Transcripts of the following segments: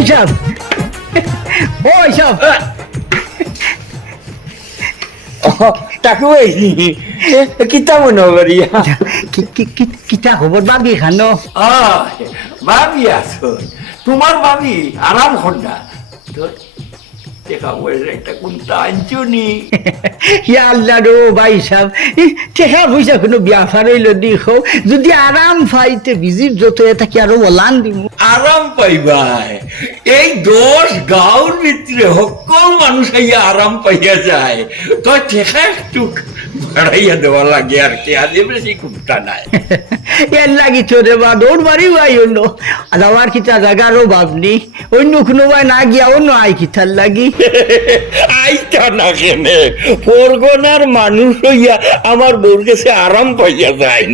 ভাই সাহেব ও ভাই সাহেব তাকে কিতা মনে করিয়া কিতা খবর বাবি খানো ভাবি আছো তোমার ভাবি আরাম খন্ডা টেকা পয়সা একটা কোনটা আনছনি ইয়া আল্লাহ রো ভাই সাহেব টেকা পয়সা কোনো ব্যাপার হইল দেখো যদি আরাম পাইতে বিজির যত এটা কি আরো বলান দিব আরাম পাইবাই এই 10 গাঁওর ভিতরে সকল মানুষ আইয়া আরাম পাইয়া যায় তো টেকা একটু বাড়াইয়া দেওয়া লাগে আর কি আজে বেশি কুপটা নাই এর লাগি চোরে বা দৌড় মারি ভাই অন্য আর আমার কিতা জায়গারও ভাবনি অন্য কোনো ভাই না গিয়া অন্য আই কিতার লাগি আইতা না কেনে পরগনার মানুষ হইয়া আমার বউর কাছে আরাম পাইয়া যায়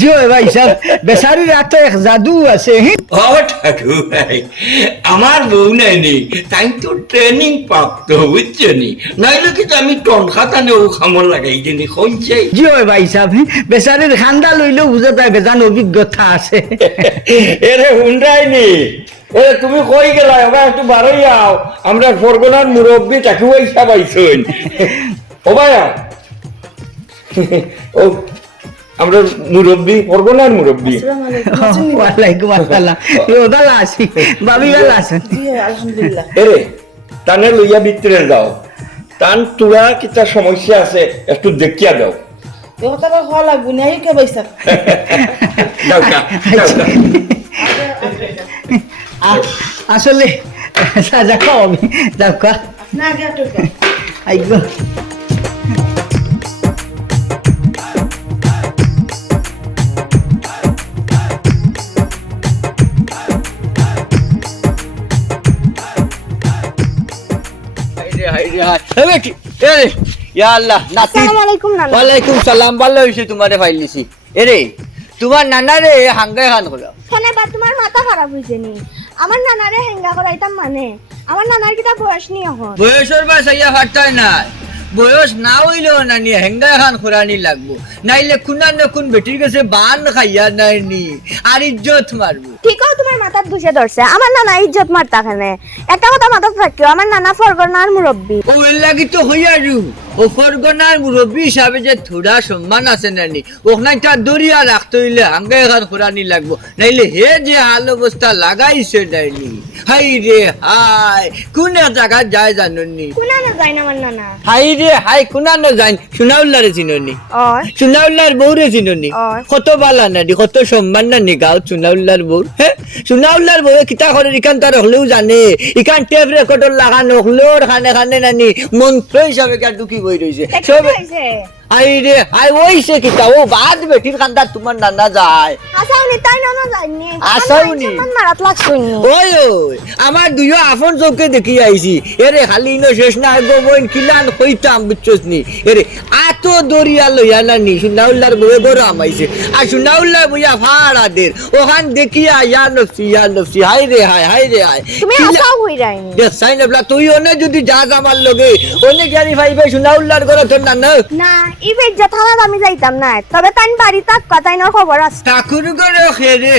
জয় ভাই সাহেব বেচারির এত এক জাদু আছে ঠাকু ভাই আমার বউ নাইনি তাই তো ট্রেনিং প্রাপ্ত বুঝছো নি নাইলে কিন্তু আমি টন খাতানে ও খামর লাগাই দিনি কইছে জয় ভাই সাহেব বেচারির খান্দা লইলেও বুঝে তাই বেজান অভিজ্ঞতা আছে এরে হুন্ডাইনি এরে তুমি কই গেলা এবার একটু বারোই আও আমরা পরগনার মুরব্বী টাকু ভাই সব আইসুন ও ভাইয়া ও আমরা মুরব্বী পরগনার মুরব্বী ওয়ালাইকুম আসসালাম ওদালা আছি বাবি ভালো আছেন আলহামদুলিল্লাহ এরে তানে লইয়া ভিতরে যাও তান তুরা কিতা সমস্যা আছে একটু দেখিয়া দাও কথা হওয়া লাগবে না কে পয়সা দাও কা আসলে সাজা খাও আমি যাও কা না গেটো আইগো ওয়ালাইকুম সালাম ভালো হয়েছে তোমারে ফাইল দিছি এরে তোমার নানারে হাঙ্গাই খান করো ফোনে বা তোমার মাথা খারাপ হয়েছে নি আমার নানারে হেঙ্গা করাইতাম মানে আমার নানার কিটা বয়স নি এখন বয়সের বা সাইয়া ফাটাই না বয়স না হইলেও না নি হেঙ্গা খান খোরানি লাগবো নাইলে কুনা না কোন বেটির কাছে বান খাইয়া নাইনি আর ইজ্জত মারবো ঠিকও তোমার মাথার দুষে ধরছে আমার নানা ইজ্জত মারতা খানে একটা কথা মাথার থাকিও আমার নানা ফরগনার মুরব্বী ও এর লাগি তো হইয়ারু ও ফরগনার মুরব্বী হিসাবে যে থোড়া সম্মান আছে নানি ওখানে তার দরিয়া রাখতে হইলে হাঙ্গাই খান খোরানি লাগবো নাইলে হে যে হাল অবস্থা লাগাইছে নাইনি হাই রে হাই কোন জায়গা যায় জানুনি কোনা না যায় না আমার নানা হাই রে হাই কোনা না যায় সুনাউল্লারে চিননি সুনাউল্লার বউরে চিননি কত বালা নানি কত সম্মান নানি গাও সুনাউল্লার বউ হ্যাঁ সুনাউল্লার বউ কিতা করে ইকান তার হলেও জানে ইকান টেপ রেকর্ডর লাগানো হলেও খানে খানে নানি মন্ত্র হিসাবে কে ঢুকি বই রইছে সব আই রে আই ওইছে কিতা ও বাদ বেটির কান্দা তোমার নানা যায় আসাউনি তাই নানা যায়নি আসাউনি সম্মান মারাত লাগছনি ওই ওই আমার দুইও আফন চোখে দেখি আইছি এরে খালি ইনো শেষ না গো বইন কিলান কইতাম বুঝছস নি এরে আত দরিয়া লইয়া নানি সুনাউল্লার বউয়ে বড় আমাইছে আর সুনাউল্লার বইয়া ভাড়া দের ওখান দেখিয়া ইয়া নফসি হাই রে হাই তুমি আসাও হই রাইনি দেখ সাইন বলা তুই ওনে যদি যা আমার লগে ওনে জানি ভাইবে সুনাউল্লার ঘরে তোর নানা না ইবে যথারা আমি যাইতাম না তবে তাই বাড়ি তাক কথাই না খবর আছে ঠাকুর ঘরে খেরে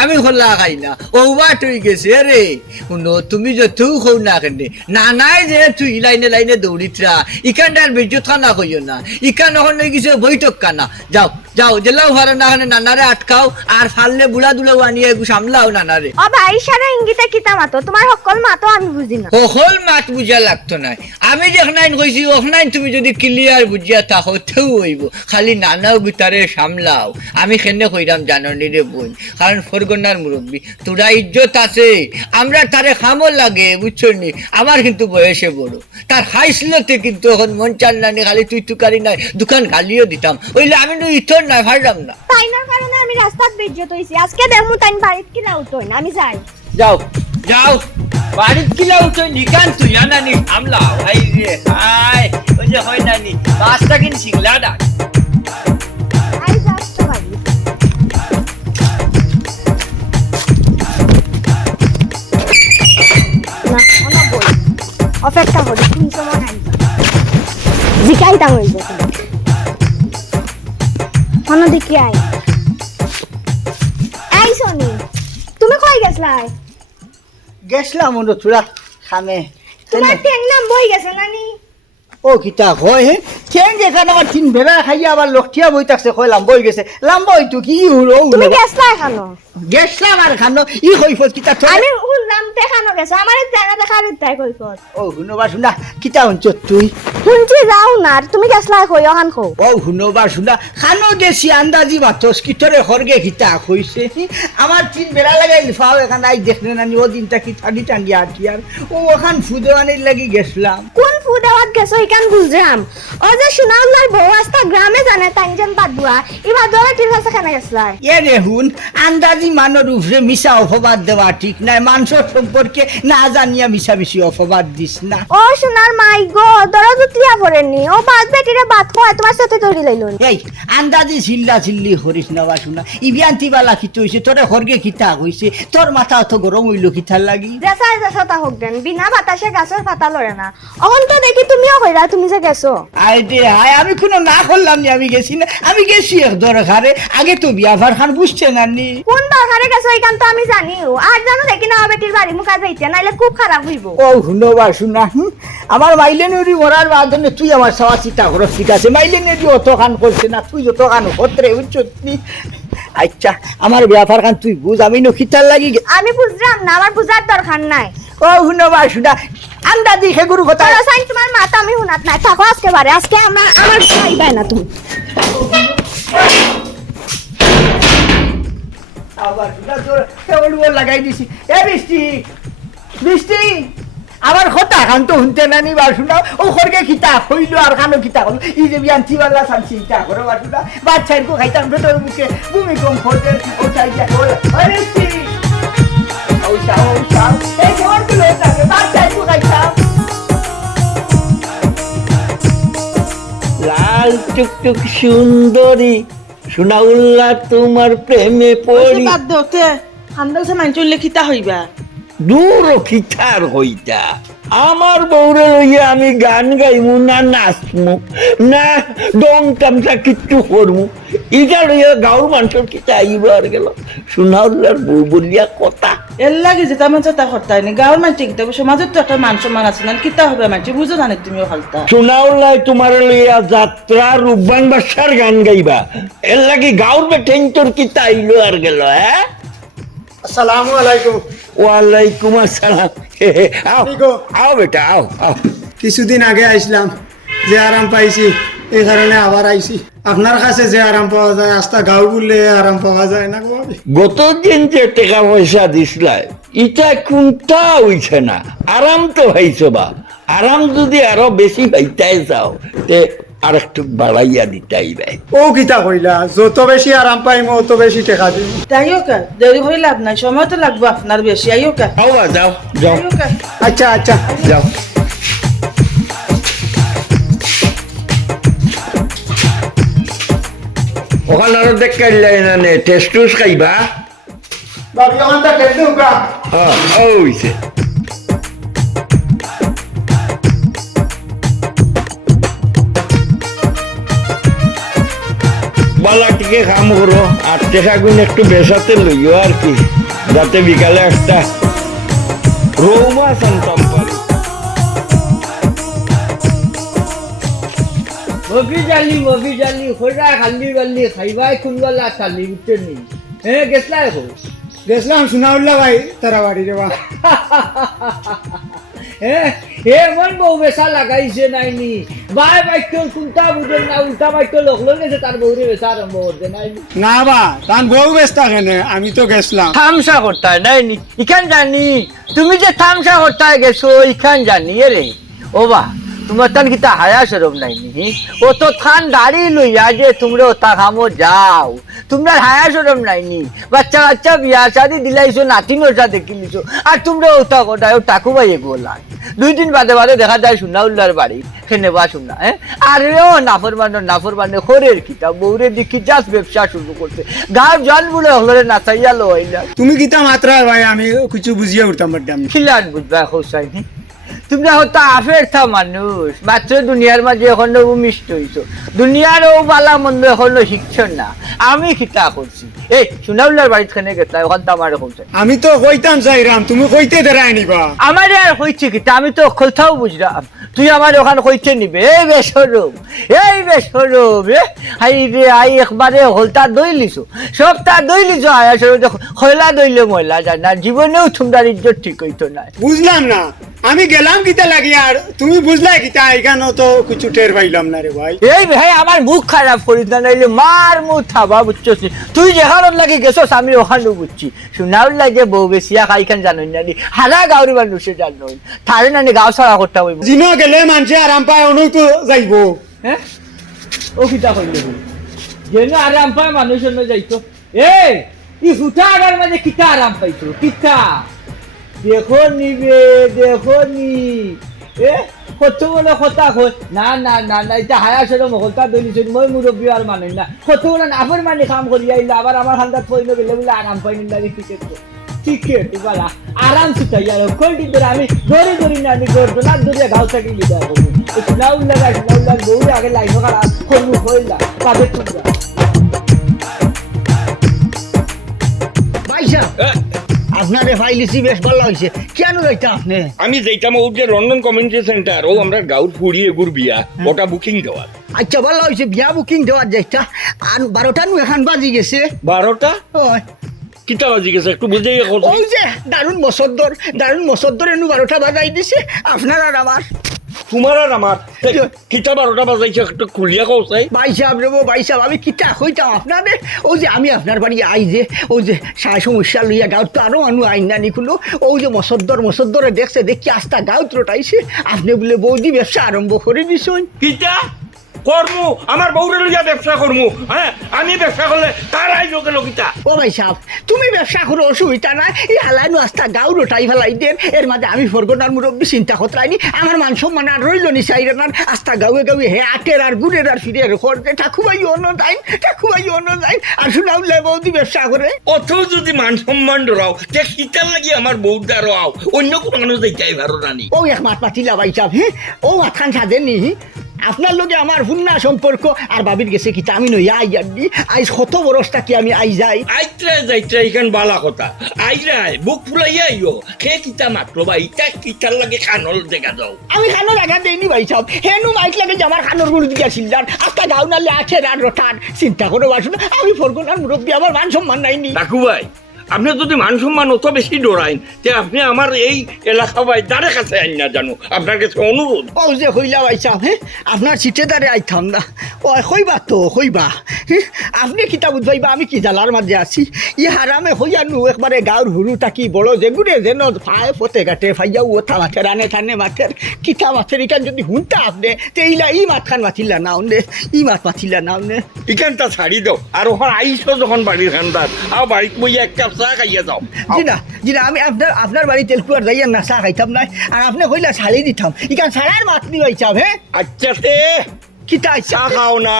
আমি খোলা খাই না ওবা তুই গেছে রে শুনো তুমি যত খৌ না কেনে নানাই যে তুই লাইনে দৌড়িতরা ইকানটার বিদ্যুৎ খানা কইও না ইকান এখন গেছে বৈঠক কানা যাও জেলাও হারে না হানে নানারে আটকাও আর ফাললে বুড়া দুলাও আনিয়ে সামলাও নানারে ও ভাই সারা ইঙ্গিতে কিতা মাতো তোমার সকল মাতো আমি বুঝি না সকল মাত বুঝা লাগতো না আমি দেখনাইন কইছি ওখনাইন তুমি যদি ক্লিয়ার বুঝিয়া থাকো তেও হইব খালি নানাও গিতারে সামলাও আমি কেনে কইরাম জাননি রে বোন কারণ ফরগনার মুরব্বী তোরা ইজ্জত আছে আমরা তারে খামো লাগে বুঝছো নি আমার কিন্তু বয়সে বড় তার হাইসলতে কিন্তু এখন মন চাল নানি খালি তুই তুকারি নাই দোকান গালিও দিতাম ওইলে আমি তো ইথর নাই ভাড়াম না তাই না কারণে আমি রাস্তাত বেজ্জত হইছি আজকে দেখমু তাই বাড়িত কি লাউত হই না আমি যাই যাও বাড়িত কি লাউত হই নিকান তুই নানি সামলাও হাই রে হাই ওই যে হয় নানি বাসটা কিন সিংলা ডাক আই যাচ্ছ বাড়ি না ওনা বই অপেক্ষা করি কোন সময় আই জিকাই তাং হইব কোন দিকে আই সোনি তুমি কই গেছলাই গেছলাম ওনো তোরা খামে তোমার ঠ্যাং নাম বই গেছে নানি ও কিতা হয় হে ঠ্যাং এখানে আমার তিন বেলা খাইয়া আবার লক্ষিয়া বই থাকছে কইলাম বই গেছে লাম্বা হইতো কি হলো তুমি গেছলা এখানো গেছলাম আর খানো ই কইফত কিতা তো আমি শুনলাম দেখানো গেছে আমার জানা দেখার তাই কইফত ও শুনবা শুনা কিতা হঞ্চ তুই শুনছি যাও না আর তুমি গেছলা কই ওখান খো ও শুনবা শুনা খানো গেছি আন্দাজি বাতস কিতরে হরগে কিতা কইছে আমার তিন বেলা লাগাই ফাও এখানে আই দেখলে নানি ও দিনটা কি থাকি টাঙ্গিয়া আটিয়ার ও ওখান ফুদেওয়ানির লাগি গেছলাম কোন ফুডাওয়াত গেছো ইকান বুঝরাম ও যে সুনাউলার বউ আস্তা গ্রামে জানে তাইজন বাদুয়া ইবা দরা টির কাছে খানা গেছলা এ রেহুন আন্দাজি মানের উপরে মিশা অপবাদ দেওয়া ঠিক নাই মানুষের সম্পর্কে না জানিয়া মিশা মিশি অপবাদ দিস না ও সোনার মাই গো দরা জুতলিয়া পড়েনি ও বাদ বেটিরে বাদ খোয়া তোমার সাথে ধরি লইলুন এই আন্দাজি চিল্লা চিল্লি হরিস না বা শুনা ইবিয়ান্তি বালা কিতো হইছে তোরে হরগে কিতা হইছে তোর মাথা অত গরম হইল কিতার লাগি জেসাই জেসাতা হোক দেন বিনা বাতাসে গাছের পাতা লড়ে না অহন তো দেখি তুমিও কইরা তুমি যে গেছো আই দে হাই আমি কোনো না করলাম নি আমি গেছি না আমি গেছি এক দরকারে আগে তো বিয়াভার খান বুঝছে না নি কোন দরকারে গেছো ইকান তো আমি জানিও আর জানো দেখি না বেটির বাড়ি মুখা যাইতে নাইলে খুব খারাপ হইব ও শুনো বা শুনা আমার মাইলে নদী মরার বাদনে তুই আমার সওয়া চিতা করস ঠিক আছে মাইলে নদী অত খান করছে না তুই যত খান হতরে উচ্চতি আচ্ছা আমার বিয়াভার খান তুই বুঝ আমি নো খিতার লাগি আমি বুঝলাম না আমার বুঝার দরকার নাই ও শুনো বা শুনা আন্দাজি সেগুরু কথা তোরা সাইন তোমার মাথা আমি হুনাত নাই থাকো আজকে বারে আজকে আমার খাইবাই না তুমি আবার শুনা তোর কেবল লাগাই দিছি এ বৃষ্টি বৃষ্টি আমার কথা খান তো শুনতে নানি বার শুনা ও খরগে খিতা হইল আর খানো খিতা হল ই যে বিয়ান্তি বাল্লা সানছি ইটা করে বার শুনা বাচ্চার কো খাইতাম ভেতর মুখে ভূমিকম্প হতে ও চাইটা করে আরে বৃষ্টি ও চাও এই খবর গুলো থাকে বাচ্চার কো খাইতাম লাল টুকটুক সুন্দরী সোনাউল্লাহ তোমার প্রেমে পড়ি বাদ দেওতে খান্দাল সে মান চললে খিতা হইবা দূর খিতার হইতা আমার বউরে লইয়া আমি গান গাইমু না নাচমু না ডং তামসা কিচ্ছু করমু ইটা লইয়া গাঁর মানুষের কিতা আইবার গেল সোনাউল্লার বউ বলিয়া কথা এর লাগে যেটা মানুষ তা হরতাই নি গাঁর মানুষ কিতা সমাজের তো একটা মান সম্মান আছে না কিতা হবে মানুষ বুঝো জানে তুমিও হলতা সোনাউল্লাহ তোমার লইয়া যাত্রা রূপবান বাসার গান গাইবা এর লাগি গাঁর বেটেন তোর কিতা আইলো আর গেল হ্যাঁ আসসালামু আলাইকুম ওয়ালাইকুম আসসালাম আও আও বেটা আও আও কিছুদিন আগে আইছিলাম যে আরাম পাইছি এই কারণে আবার আইছি আপনার কাছে যে আরাম পাওয়া যায় আস্তা গাঁও বললে আরাম পাওয়া যায় না কবি গতদিন যে টাকা পয়সা দিসলাই ইটা কোনটা হইছে না আরাম তো হইছো বা আরাম যদি আরো বেশি হইতাই যাও তে আর একটু বাড়াইয়া দিতাই ভাই ও কিতা কইলা যত বেশি আরাম পাইম অত বেশি টাকা দিব তাইও কা দেরি হয়ে লাভ নাই সময় তো লাগবে আপনার বেশি আইও কা যাও বা, যাও যাও আইও কা আচ্ছা আচ্ছা যাও ওখানে আরো দেখ কাইলাই না নে টেস্ট টুস খাইবা বাকি ওখানটা কেটে উকা হ্যাঁ ওইছে বালা টিকে কাম করো আর টেকা গুণ একটু বেসাতে লইও আর কি যাতে বিকালে একটা রৌমা সন্তান পারি মগি জালি খোঁজা খালি বালি খাইবাই খুনবালা চালি উঠে নি গেছলাই হো গেছিলাম শোনাউল্লা ভাই তারা বাড়ি রেবা মন বউ বেসা লাগাইছে নাইনি বাই বাইকল কোনটা বুঝেন না উল্টা বাইকল লখলো গেছে তার বউরে বেসা আরম্ভ করতে নাইনি না বা তান বউ ব্যস্ত কেনে আমি তো গেছিলাম থামসা করতে নাইনি ইখান জানি তুমি যে থামসা করতে গেছো ইখান জানি রে ও বা তোমার তান কিতা হায়া সরব নাইনি ও তো থান গাড়ি লইয়া যে তোমরা ওটা খামো যাও তোমরা হায়া সরম নাইনি বাচ্চা বাচ্চা বিয়া শাদি দিলাইছো নাতিন ওটা দেখিলিছো আর তোমরা ওটা কোটায় টাকু বাইয়ে গোলা 2 দিন বাদে বাদে দেখা যায় সুনাউল্লার বাড়ি খেনে বা শুনা আরে ও নাফরমানে খোরের কিতা বউরে দেখি জাস্ট ব্যবসা শুরু করতে গাঁর জল বলে হলরে নাচাইয়া লইলা তুমি কিতা মাত্রা ভাই আমি কিছু বুঝিয়ে উঠতাম বাড্ডাম খিলান বুঝবা হোসাইনি তোমরা হতো আফের থা মানুষ মাত্র দুনিয়ার মাঝে এখনো মিষ্ট হইছো দুনিয়ার ও বালা মন্দ এখনো শিখছ না আমি খিতা করছি এই সুনাউল্লার বাড়িতে খানে গেছলা ওখান তো আমার কইছে আমি তো কইতাম চাইরাম তুমি কইতে দেরাই নিবা আমার আর কইছি কিতা আমি তো কোথাও বুঝলাম তুই আমার ওখানে কইতে নিবে এই বেশরম হাই রে আই একবারে হলতা দই লিছো সবটা দই লিছো আসলে খয়লা দইলে ময়লা যায় না জীবনেও তোমরা ইজ্জত ঠিক হইতো না বুঝলাম না আমি গেলাম কিতা লাগি আর তুমি বুঝলাই কিতা এখানে তো কিছু টের পাইলাম না রে ভাই এই ভাই আমার মুখ খারাপ করিস না নাইলে মার মুখ থাবা বুঝছিস তুই যেখানে লাগি গেছস আমি ওখানে বুঝছি শোনাও লাগে বউ বেশিয়া খাইখান জানোই না হারা গাঁওর মানুষে জানোই তারে না গাঁও ছাড়া করতে হইব জিনো গেলে মানুষে আরাম পায় অনু তো যাইবো হ্যাঁ ও কিতা কইলে যেন আরাম পায় মানুষ অন্য যাইতো ই ফুটা আগার মাঝে কিতা আরাম পাইতো কিতা দেখো নি কত বলে কথা কই না না না না এটা হায়া ছেড়ে মহলতা দলিছ মই মুরব্বী আর মানুষ না কত বলে আফর মানে কাম করি আইলা আবার আমার হালদাত পয়নো গেলে বলে আরাম পাইনি না টিকেট বালা আরাম সুতাই আর কোল্ডি ধরে আমি ধরি না আমি করতো না ধরে গাঁও থেকে লিদা করবো সুনাউল্লাহ বউ আগে লাইন খারাপ করবো হইলা কাদের টুকরা ভাইসা আপনারে ফাইলিসি বেশ ভালো হয়েছে কেন যাইতা আপনি আমি যাইতাম ও যে লন্ডন কমিউনিটি সেন্টার ও আমরা গাঁর ফুড়ি এগুর বিয়া ওটা বুকিং দেওয়ার আচ্ছা ভালো হয়েছে বিয়া বুকিং দেওয়ার যাইতা আর 12টা নু এখন বাজি গেছে 12টা ওই কিতা বাজি গেছে একটু বুঝাই ওই যে দারুণ মসদ্দর এনু 12টা বাজাই দিছে আপনার আর আমার তোমার আর আমার কিতা 12টা বাজাইছে একটু খুলিয়া কৌসাই ভাই সাহেব আমি কিতা কইতাম আপনাদের ওই যে আমি আপনার বাড়ি আই যে ওই যে সমস্যা লইয়া গাঁত তো আরো মানুষ আইন না নিকুলো ওই যে মসদ্দরে দেখছে দেখি আস্তা গাঁত রটাইছে আপনি বলে বৌদি ব্যবসা আরম্ভ করে দিছেন কিতা করমু আমার বউরে লইয়া ব্যবসা করমু হ্যাঁ আমি ব্যবসা করলে তার আই লোকে লোকিতা ও ভাই সাহেব তুমি ব্যবসা করো অসুবিধা নাই এই হালাইনু আস্তা গাঁও রটাই ফেলাই দেন এর মাঝে আমি ফরগনার মুরব্বী চিন্তা করতে আমার মান সম্মান আর রইল নি চাইরানার আস্তা গাঁৱে হে আটের আর গুড়ের আর ফিরে করতে ঠাকুমাই অন্য যাই আর শুনাউলে বৌদি ব্যবসা করে অত যদি মান সম্মান ডরাও তে কিতার লাগি আমার বউটা রাও অন্য কোনো মানুষ যাইতাই ভালো রানি ও এক মাত পাতিলা ভাই সাহেব হ্যাঁ ও মাথান সাজেনি আপনার লগে আমার হুন্না সম্পর্ক আর বাবির গেছে কি আমি নই আই জানি আইজ কত বরসটা কি আমি আই যাই যাইত্রা এখান বালা কথা আইরাই বুক ফুলাইয়া আইও খে কিতা মাত্র বা ইটা কিতার লাগে কানল দেখা যাও আমি কানর আগা দেইনি ভাই সাহেব হেনু মাইক লাগে যে আমার কানর গুলো দিয়া ছিলার আজকা গাও নালে আছে রান রটান চিন্তা করে বাসুন আমি ফরগনার মুরব্বী আমার মান সম্মান নাইনি রাখু ভাই আপনি যদি মান সম্মান অত বেশি ডরাইন তে আপনি আমার এই এলাকা ভাই দাঁড়ে কাছে আইন না জানো আপনার কাছে অনুরোধ ও যে হইলা ভাই সাহেব হ্যাঁ আপনার সিটে দাঁড়ে আইতাম না ও হইবা আপনি কিতা বুঝবাইবা আমি কি জালার মাঝে আছি ই হারামে হইয়া নু একবারে গাঁর হুরু থাকি বড় যেগুড়ে যেন ফায় ফতে কাটে ফাইয়াও ওথা মাথের আনে থানে মাথের কিতা মাথের ইকান যদি হুনতা আপনি তেইলা ই মাত খান মাথিলা না উনে ই মাত মাথিলা না উনে ইকানটা ছাড়ি দাও আর ওখান আইসো যখন বাড়ির খান্দার আর বাড়িতে বইয়া এক কাপ চা খাইয়া যাও জি না আমি আপনার বাড়ি তেলকুয়ার যাইয়া না চা খাইতাম নাই আর আপনি কইলা ছাড়ি দিতাম ইকান ছাড়ার মাত নি ভাই সাহেব হ্যাঁ আচ্ছা তে কিতা চা খাও না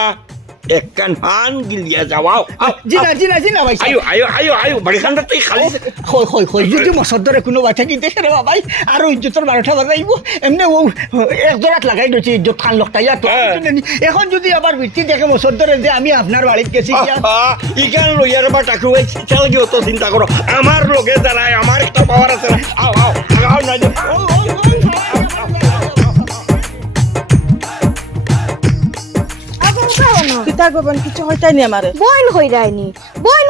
একখান হান গিলিয়া যাওয়াও জি না ভাই আয়ো বাড়ি খান্দাতেই খালি হই যদি মসদ্দরে কোনো বাচ্চা কিনতে রে বাবাই আর ইজ্জতের 12টা বাজাইব এমনি ও এক জোড়াত লাগাই দিয়েছি ইজ্জত খান লোকটাইয়া তো এখন যদি আবার ভিত্তি দেখে মসদ্দরে যে আমি আপনার বাড়িতে গেছি ইকান লইয়ার বা টাকু ভাই চালকি অত চিন্তা করো আমার লোকে দাঁড়ায় আমার একটা পাওয়ার আছে না আও না কিতা করবেন কিছু হইতাই নি আমারে বইন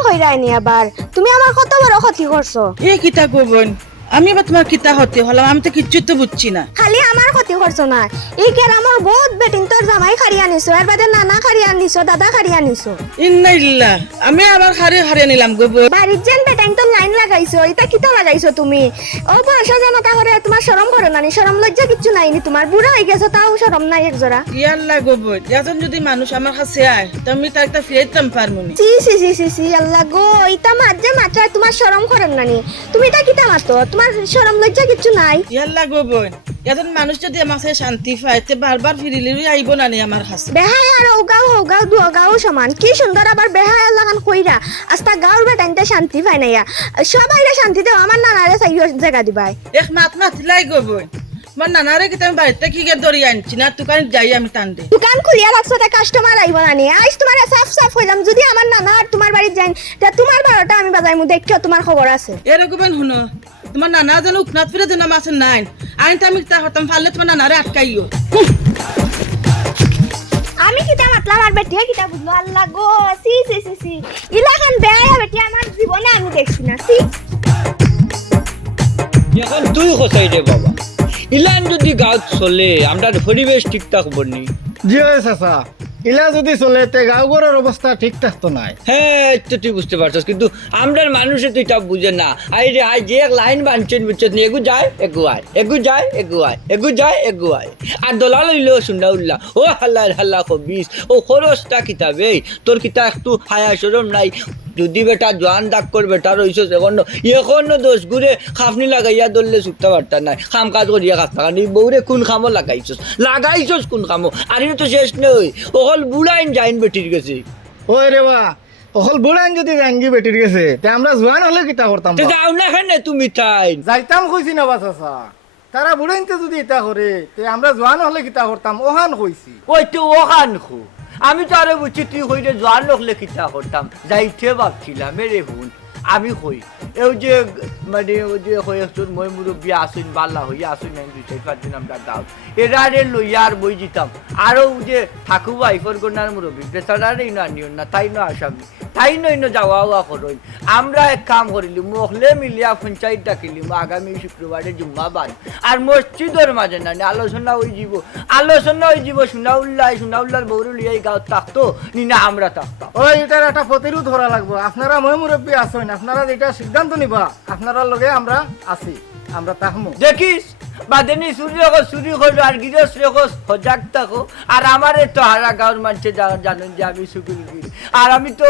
হইরাইনি আবার তুমি আমার কত বড় ক্ষতি করছো কিতা করবেন আমি এবার তোমার কিতা হতে হলাম আমি তো কিচ্ছু তো বুঝছি না খালি আমার ক্ষতি করছো না এই কের আমার বহুত বেটিন তোর জামাই খাড়ি আনিছো এর বাদে নানা খাড়ি আনিছো দাদা খাড়ি আনিছো ইন্নাইল্লাহ আমি আবার হারিয়ে নিলাম গো বাড়ির যেন বেটাইন তো লাইন লাগাইছো এটা কিতা লাগাইছো তুমি ও বয়স জামাতা করে তোমার শরম করে না শরম লজ্জা কিচ্ছু নাইনি তোমার বুড়া হয়ে গেছো তাও শরম নাই এক জোড়া ইয়াল্লাহ গো বই এখন যদি মানুষ আমার কাছে আয় তুমি তার একটা ফিরাইতাম পারমু নি সি আল্লাহ গো এটা মাঝে মাত্রা তোমার শরম করেন নানি তুমি এটা কিতা মাতো তোমার শরম লজ্জা কিচ্ছু নাই ইয়াল্লাহ গো বই এখন মানুষ যদি আমার কাছে শান্তি পায় তে বারবার ফিরিলে আইব না নি আমার কাছে বেহায় আর ওগাও দুগাও সমান কি সুন্দর আবার বেহায় লাগান কইরা আস্তা গাঁর বেটাইনতে শান্তি পায় না সবাইরে শান্তি দেও আমার নানারে চাইও জায়গা দিবাই এক মাত লাই গো বই তোমার নানারে কি আমি বাড়িতে কি দড়ি আনছি না দোকানে যাই আমি টান দে দোকান খুলিয়া রাখছো তা কাস্টমার আইব না নি আইস তোমার সাফ সাফ হইলাম যদি আমার নানা আর তোমার বাড়ি যাই তা তোমার বারোটা আমি বাজাইমু দেখছো তোমার খবর আছে এরকম শুনো তোমার নানা যেন উকনাথ ফিরে যেন মাছ নাই আইন আমি তা হতাম ফাললে তোমার নানারে আটকাইও আমি কিতা মাতলাম আর বেটিয়া কিতা বুঝলো আল্লাহ গো সি সি সি সি ইলাখান বেয়া বেটিয়া আমার জীবনে আমি দেখছি না সি এখন তুই কোথায় রে বাবা ইলান যদি গাঁত চলে আমরা পরিবেশ ঠিক থাকবো নি জি হয় চাচা ইলা যদি চলে তে গাঁওঘরের অবস্থা ঠিক থাকতো নাই হ্যাঁ তো তুই বুঝতে পারছিস কিন্তু আমরা মানুষে তুই তা বুঝে না আই রে আই যে এক লাইন বানছেন বুঝছেন এগু যায় এগু আয় এগু যায় এগু আয় এগু যায় এগু আয় আর দলাল হইল শুনা উল্লাহ ও হাল্লার হাল্লা খবিস ও খরচটা কিতাবে তোর কিতা একটু হায়া সরম নাই যদি বেটা জোয়ান ডাক কর বেটা রইছ এখনো দোষ ঘুরে খাফনি লাগাইয়া ধরলে চুপতে পারতার নাই খাম কাজ করিয়া খাস থাকা নেই বউরে কোন খামো লাগাইছস কোন খামো আর তো শেষ নই অকল বুড়াইন যাইন বেটির গেছে ওই রে বা অকল বুড়ান যদি জাঙ্গি বেটির গেছে তে আমরা জোয়ান হলে কিতা করতাম তো যাও না খানে তুমি তাই যাইতাম কইছি না বা চাচা তারা বুড়াইনতে যদি এটা করে তে আমরা জোয়ান হলে কিতা করতাম ওহান কইছি ওই তো ওখান খু আমি তো আরে বুঝছি তুই কইলে জোয়ান লোকলে কিতা করতাম যাইতে ভাবছিলাম মেরে হুন আমি কই এই যে মানে ওই যে হয়েছুন মই মুরব্বী আসুন বাল্লা হইয়া আসুন নাই 2-4 দিন আমরা দাও এরারে লইয়া আর বই দিতাম আরো যে ঠাকুর আইফর গোনার মুরব্বী বেচারারে না নিও না তাই না আসামি তাই নই না যাওয়া করই আমরা এক কাম করিলি মহলে মিলিয়া পঞ্চায়েত ডাকিলিম আগামী শুক্রবারে জুম্মাবাদ আর মসজিদের মাঝে না আলোচনা হয়ে যাব সুনাউল্লার বউরু লিয়াই গাঁত থাকতো নি না আমরা থাকতাম ওই এটার একটা প্রতিরোধ ধরা লাগবো আপনারা মই মুরব্বী আসেন আপনারা যেটা সিদ্ধান্ত নিবা আপনারা লগে আমরা আছি আমরা তাহমু দেখিস বাদেনি চুরি করো আর গিরস রেখো সজাগ থাকো আর আমারে তো হারা গাঁর মানুষে জানেন যে আমি সুকুলগির আর আমি তো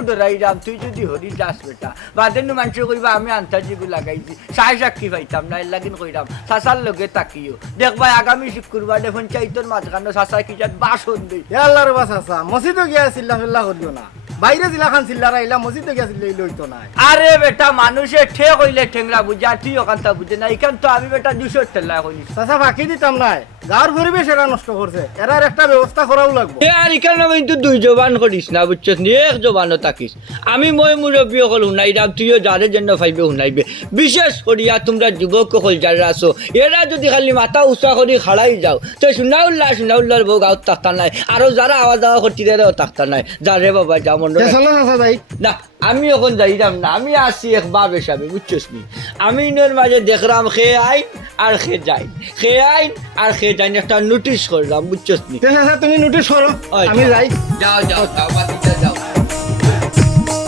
উডরাইরাম তুই যদি হরি যাস বেটা বাদেনু মানুষ কইবা আমি আন্তাজিগু লাগাইছি সাক্ষী পাইতাম না এর লাগিন কইরাম সাসার লগে তাকিও দেখবা আগামী শুক্রবারে পঞ্চায়েতের মাঝখানে সাসা কি যাত বাসন দেই আল্লাহর বাস আসা মসজিদে গিয়া চিল্লা করিও না বাইরে জিলাখান চিল্লারা ইলা মসজিদে গিয়া চিল্লাই লইতো না আরে বেটা মানুষে ঠে কইলে ঠেংরা বুঝা তুই ওখানটা বুঝে না এখান তো আমি বেটা 200 ঠেলা কইনি চাচা ফাঁকি দিতাম নাই গাঁর পরিবেশ এরা নষ্ট করছে এরার একটা ব্যবস্থা করাও লাগবে আর এখানে কিন্তু 2 জবান করিস না বুঝছিস নি এক জবানও থাকিস আমি মই মুরব্বী হল হুনাইরাম তুইও যারে জন্য ফাইবে হুনাইবে বিশেষ করিয়া তোমরা যুবক হল যারা আছো এরা যদি খালি মাথা উঁচা করি খাড়াই যাও তো সুনাউল্লার বউ গাঁত থাকতা নাই আরো যারা আওয়া যাওয়া করছি তারাও থাকতা নাই যারে বাবা যা মনে চলো চাচা যাই না আমি এখন যাইরাম না আমি আসি এক বাপ হিসাবে বুঝছিস নি আমি ইনের মাঝে দেখলাম খে আইন আর খে যাই খে আইন আর খে যাই একটা নোটিশ করলাম বুঝছিস নি চাচা তুমি নোটিশ করো আমি যাই যাও বাতিটা যাও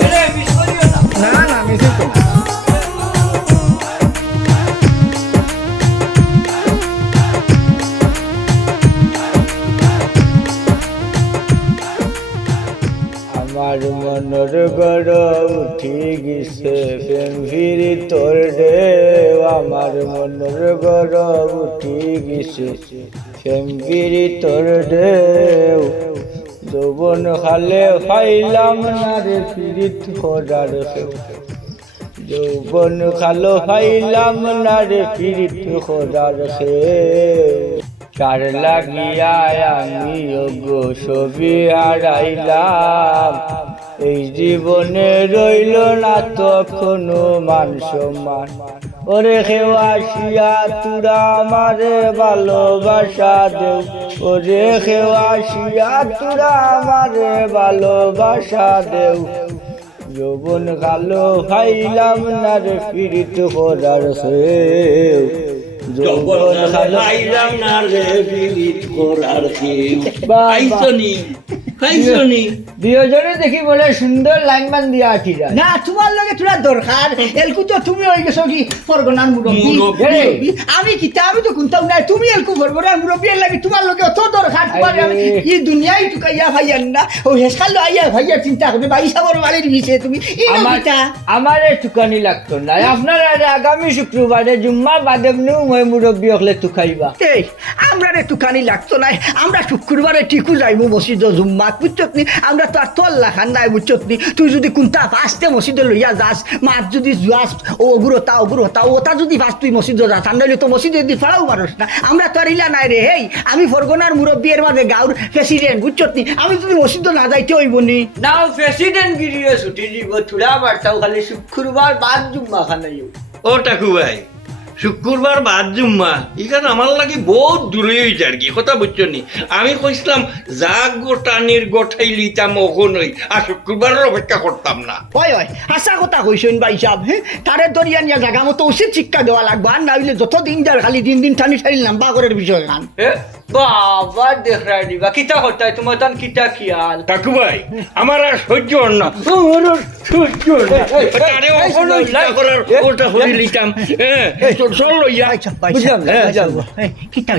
এরে মিস করিও না না মিছিল তো না আমার মনের গড় উঠি গেছে প্রেম ফিরি তোর ঢেউ আমার মনের গড় উঠি গেছে প্রেম ফিরি তোর ঢেউ যৌবন খালে ফাইলাম না রে ফিরিত খোদার খেউ যৌবন খালো ফাইলাম না রে ফিরিত খোদার খেউ কার লাগিয়া আমি গো ছবি হারাইলাম এই জীবনে রইল না তখনো মান সম্মান ওরে খেওয়াশিয়া তুরা আমারে ভালোবাসা দেও ওরে খেওয়াশিয়া তুরা আমারে ভালোবাসা দেও যৌবন কালো ফাইলাম না রে ফিরিত করার খেউ যৌবন খাইলাম না রে বিলিত করার খেউ খাইছনি দুজনে দেখি বলে সুন্দর লাইন মান দিয়া আছি না তোমার লগে তোরা দরকার এলকু তো তুমি হয়ে গেছো কি ফরগনার মুরব্বী আমি তো কোনটাও নাই তুমি এলকু ফরগনার মুরব্বী এর লাগি তোমার লগে অত দরকার তোমার আমি এই দুনিয়ায় টুকাইয়া ভাইয়ান না ও হেসাল আইয়া ভাইয়া চিন্তা করবে বাইসা বড় বাড়ির বিষয়ে তুমি আমারে টুকানি লাগতো না আপনার আগামী শুক্রবারে জুম্মা বাদে মই মুরব্বী হলে টুকাইবা এই আমরা রে টুকানি লাগতো না আমরা শুক্রবারে ঠিকু যাইবো মসজিদ জুম্মা বাদ বুঝছত নি আমরা তো আর তোর লাখান নাই বুঝছত নি তুই যদি কোনটা ফার্স্টে মসজিদে লইয়া যাস মাছ যদি যাস ও অগুরতা ওটা যদি ফার্স্ট তুই মসজিদে যাস আর নাইলে তো মসজিদে যদি ফাড়াও পারস না আমরা তো আর ইলা নাই রে হেই আমি ফরগনার মুরব্বী এর মাঝে গাঁর প্রেসিডেন্ট বুঝছত নি আমি যদি মসজিদে না যাইতে হইব নি নাও প্রেসিডেন্ট গিরিয়ে ছুটি দিব থোড়া বার্তাও খালি শুক্রবার বাদ জুম্মা খানাইও ও টাকু ভাই শুক্রবার বাদ জুম্মা এখানে আমার লাগে বহুত দূরে হয়েছে আর কি কথা বুঝছো নি আমি কইছিলাম যা গোটানির গোটাই লিতাম ওখানই আর শুক্রবারের অপেক্ষা করতাম না হয় আশা কথা কইছেন ভাই সাহেব হ্যাঁ তারে দরিয়া নিয়ে জায়গা মতো উচিত শিক্ষা দেওয়া লাগবে আর না হইলে যত দিন যার খালি দিন টানি লম্বা করার বিষয় গান বাবা দেখরা দিবা কিতা হতায় তোমার তান কিতা খিয়াল কাকু ভাই আমার আর সহ্য হল না আমার আর সহ্য হল না তারে ওখানে ইচ্ছা করার ওটা হয়ে লিতাম চল লইয়া বুঝলাম না, বুঝলাম না। কিতা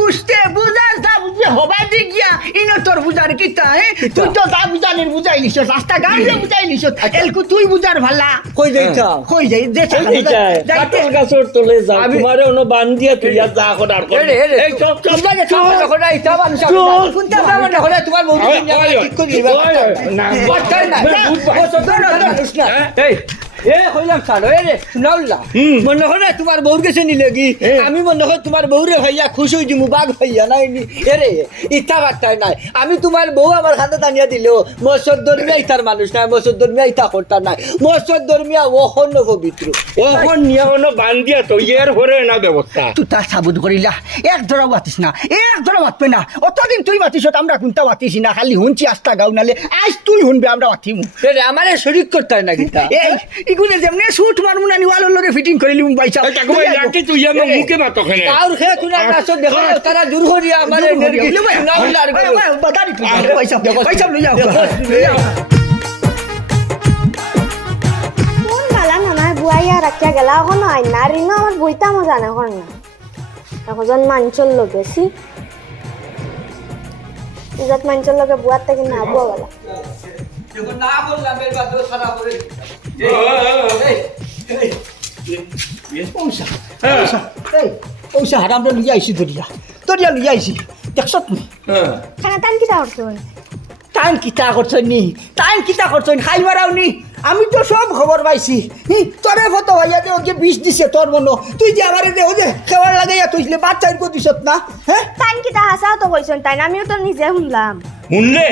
বুঝতে বুঝার যা বুঝে হবাই দি গিয়া ইনো তোর বুঝার কিতা তুই তো যা বুঝানির বুঝাই নিছ রাস্তা গাড়িয়ে বুঝাই নিছ এলকু তুই বুঝার ভালা কই যাইতাম কই যাই যে যাইতে গাছর তলে যাও তোমারে অন্য বান্ধিয়া তুই যা করার এই চল চল তোমার বউ ঠিক করে দিবা না কইলাম ছাড়ো রে শুনাউল্লা মনে করে তোমার বউর কাছে নিলে কি আমি মনে করি তোমার বউরে ভাইয়া খুশি হইছি মুবাগ ভাইয়া নাই এরে ইচ্ছা বার্তায় নাই আমি তোমার বউ আমার খাতে টানিয়া দিলেও মসজিদ ধর্মিয়া ইতার মানুষ নাই মসজিদ ধর্মিয়া ইতা করতার নাই মসজিদ ধর্মিয়া অখণ্ড পবিত্র ওখন নিয়া অন্য বান্ধিয়া তো এর হরে না ব্যবস্থা তুই তার সাবুদ করিলা এক ধরা বাতিস না এক ধরা বাতবে না অতদিন তুই বাতিস আমরা কোনটা বাতিস না খালি হুনছি আস্তা গাও নালে আজ তুই হুনবে আমরা বাতিমু রে আমারে শরীক করতে হয় না গীতা এই ইগুনে যেমনে শুট মারমু না নিওয়াল লগে ফিটিং করিলি মুম্বাই চাও টাকু ভাই রাখি তুই আমার মুখে মাতো খানে আর খে কুনা নাচ দেখো তারা দূর করিয়া আমারে শুনাউল্লা আর বাদারি তুই পয়সা পয়সা লই যাও কোন বালা না বুয়াইয়া রাখিয়া গেলা এখন আই না রিনো আমার বইতা মজা না এখন না এখন মাঞ্চল লগেছি ইজাত মাঞ্চল লগে বুয়ার থেকে না বুয়া গেলা যখন না বললাম এর বাদ খারাপ করে পয়সা হারামটা লইয়া আইছি দরিয়া লইয়া আইছি দেখছ তুমি খানা টান কিতা করছো টাইম কিতা করছনি খাই মারাওনি আমি তো সব খবর পাইছি তোরে ফটো ভাইয়া দে ওকে বিষ দিছে তোর মনো তুই যে আমারে দে ও যে খেওয়ার লাগাইয়া তুইলে বাচ্চার কো দিছত না হ্যাঁ টান কিতা হাসাও তো কইছন তাই না আমিও তো নিজে শুনলাম শুনলে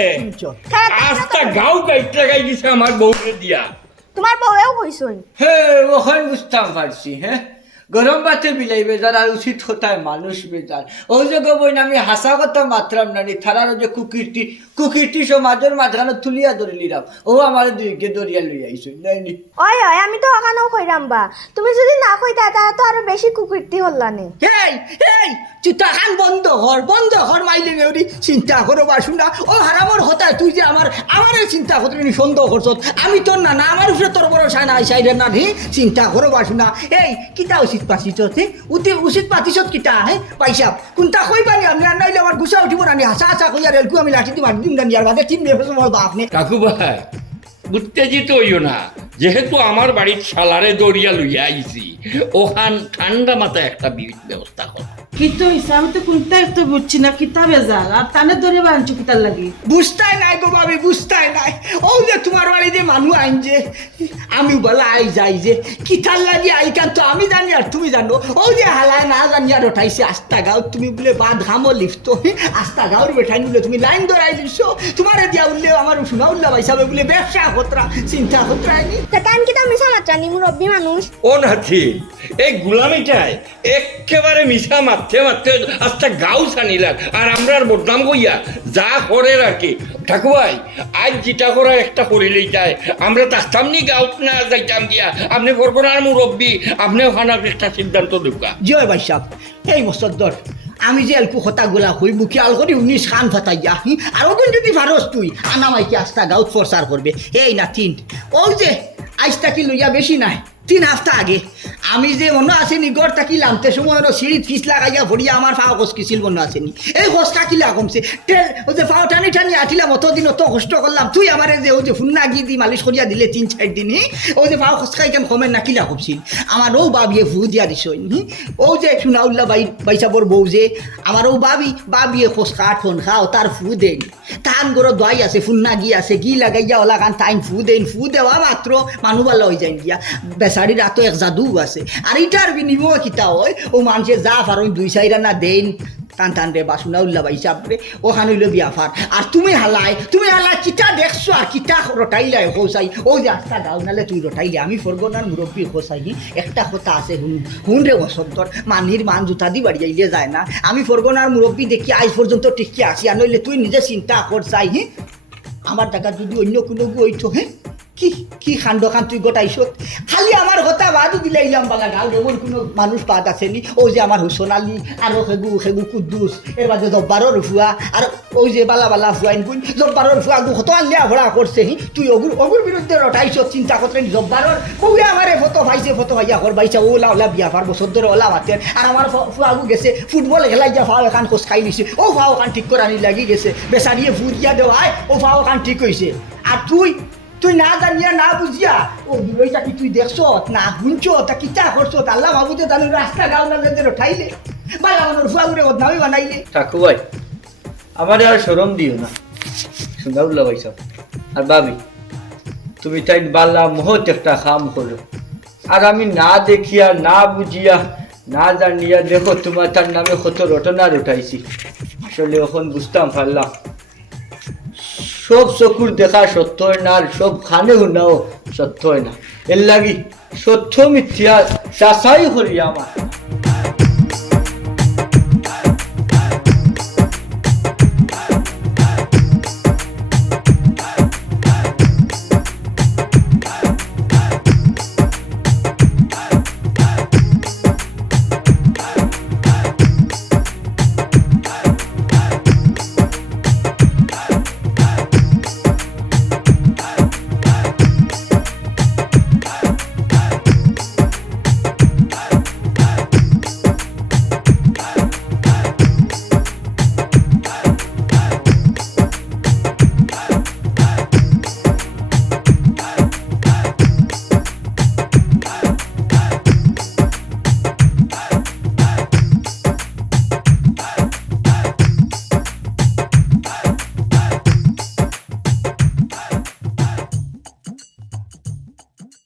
খানা টান আস্তা গাও গাইতে লাগাই দিছে আমার বউরে দিয়া তোমার বউও কইছন হে ওখান বুঝতাম পারছি হ্যাঁ গরম ভাতে বিলাই বেজার আর উচিত হতায় মানুষ বেজার ও যে গবইন আমি হাসা কথা মাত্রাম নানি থারার যে কুকীর্তি সমাজের মাঝখানে তুলিয়া ধরে লিরাম ও আমার দুইকে দরিয়া লই আইছো নাইনি ওই আমি তো ওখানেও কইরাম বা তুমি যদি না কইতা তা তো আরো বেশি কুকীর্তি হল্লানে এই তুই টাকান বন্ধ কর মাইলে নেউরি চিন্তা করো বাসুনা ও হারামর হতায় তুই যে আমার চিন্তা করতে নি সন্দেহ করছত আমি তোর না আমার উপরে তোর ভরসা নাই সাইরে না নি চিন্তা করো বাসুনা এই কিতা উচিত পাচিছ উচিত পাতিছত কিতা পয়সা কোনটা কইবানি আমি আর নাইলে আমার গুছা উঠিব না হাসা কইয়া রেলকু আমি লাঠি দিম দিম না আর বাদে তিন বেফে মোর বাপ নে কাকু ভাই উত্তেজিত হইও না যেহেতু আমার বাড়ির শালারে দরিয়া লইয়া আইছি ওখান ঠান্ডা মাথায় একটা ব্যবস্থা কর কিন্তু হইছে আমি তো কোনটা একটু বুঝছি না কিতা বেজাল আর টানে ধরে বানছো কিতার লাগি বুঝতাই নাই গো ভাবি বুঝতাই নাই ও যে তোমার বাড়ি যে মানুষ আইন যে আমি বলা আই যাই যে কিতার লাগি আইকান তো আমি জানি আর তুমি জানো ও যে হালায় না জানি আর ওঠাইছে আস্তা গাঁও তুমি বলে বাদ ঘামো লিফট আস্তা গাঁওর বেঠাই বলে তুমি লাইন ধরাই দিছো তোমার দিয়া উঠলে আমার শোনা উল্লা পাইসাবে বলে ব্যবসা হতরা চিন্তা হতরা আইনি টান কিতা মিছা মাত্রানি মুরব্বী মানুষ ও নাথি এই গুলামিটাই একেবারে মিশা মারতে আস্তা গাও ছানিলাম আর আমরা আর বদনাম কইয়া যা করে রাখি ঠাকু ভাই আজ যেটা করা একটা করিলেই যায় আমরা তাস্তাম নি গাঁত না যাইতাম গিয়া আপনি ফরগনার মুরব্বী আপনি ওখানে একটা সিদ্ধান্ত ঢুকা জয় ভাই সাহেব এই মসদ্দর আমি যে এলকু হতা গোলা হই বুকি আল করি 19 খান ফাটাইয়া আর ওগুন যদি ভারস তুই আনা মাইকে আস্তা গাউত ফরসার করবে এই না তিন ওই যে আইসটা কি লইয়া বেশি নাই 3 সপ্তাহ আগে আমি যে মনে আসেনি গড় থাকি লামতে সময় সিঁড়িত ফিস লাগাইয়া ভরিয়া আমার ফাও কষকিছিল মনে আসেনি এই কষটা কিলা কমছে ওই যে ফাও টানি টানি আঠিলাম অতদিন অত কষ্ট করলাম তুই আমার যে ওই যে ফুন্না গিয়ে দি মালিশ করিয়া দিলে 3-4 দিনই ওই যে ফাও কষকাই কেন কমেন না কিলা কমছিল আমার ও বাবিয়ে ফু দিয়া দিছ ও যে সুনাউল্লা বাইসাবর বউ যে আমার ও বাবিয়ে কষকা ঠন খাও তার ফু দেন টান গড় দোয়াই আছে ফুন্না গিয়ে আছে গি লাগাইয়া ওলা কান টাইম ফু দেওয়া মাত্র মানুষ ভালো হয়ে যায় গিয়া বেচারি রাতো এক জাদু আছে আর এটার বিনিময় কিতা হয় ও মানুষের যা পারো 2-4 আনা দেন টান রে বা শুনা উল্লা ভাই সাবরে ওখানে হইল বিয়াফার আর তুমি হালাই কিতা দেখছো আর কিতা রটাইলাই হোসাই ও যে আস্তা গাও নালে তুই রটাইলে আমি ফরগনার মুরব্বী হোসাই একটা কথা আছে হুন রে বসন্তর মানির মান জুতা দি বাড়ি যাইলে যায় না আমি ফরগনার মুরব্বী দেখি আজ পর্যন্ত টিকি আসি আর নইলে তুই নিজে চিন্তা কর চাই আমার টাকা যদি অন্য কোনো হইতো কি খান্ড খান তুই গোটাইছ খালি আমার কথা বাদু দিলাইলাম বালা গাও এমন কোনো মানুষ পাত আসেনি ও যে আমার হুসন আলী আরো সেগু কুদ্দুস এর বাদে জব্বারর ফুয়া আর ওই যে বালা ফুয়াইন গুণ জব্বারর ফুয়া কত আনলে ভরা করছে তুই অগুর বিরুদ্ধে রটাইছ চিন্তা করতে জব্বারর বউয়ে আমার ফটো ভাইয়া ঘর বাইছা ওলা বিয়া পার বছর ধরে ওলা ভাতের আর আমার ফুয়াগু গেছে ফুটবল খেলাইয়া ফাও এখান খোঁজ খাই নিছে ও ফাও এখান ঠিক করে আনি লাগি গেছে বেচারিয়ে ফুট দিয়া দেওয়ায় ও ফাও এখান ঠিক হয়েছে আর তুই না জানিয়া না বুঝিয়া ও দুইটা কি তুই দেখছ না শুনছ তা কিতা করছ আল্লাহ বাবুতে তাহলে রাস্তা গাও না ঠাইলে বালা মানুষ ফুয়াগুড়ে বদনামি বানাইলে ঠাকু ভাই আমার আর শরম দিও না সুন্দরুল্লাহ ভাই সব আর ভাবি তুমি তাই বাল্লা মহৎ একটা কাম করো আর আমি না দেখিয়া না বুঝিয়া না জানিয়া দেখো তোমার তার নামে কত রটনা রটাইছি আসলে এখন বুঝতাম পারলাম সব চকুর দেখা সত্য হয় না আর সব খানে হুনাও সত্য হয় না এর লাগি সত্য মিথ্যা চাষাই করি আমার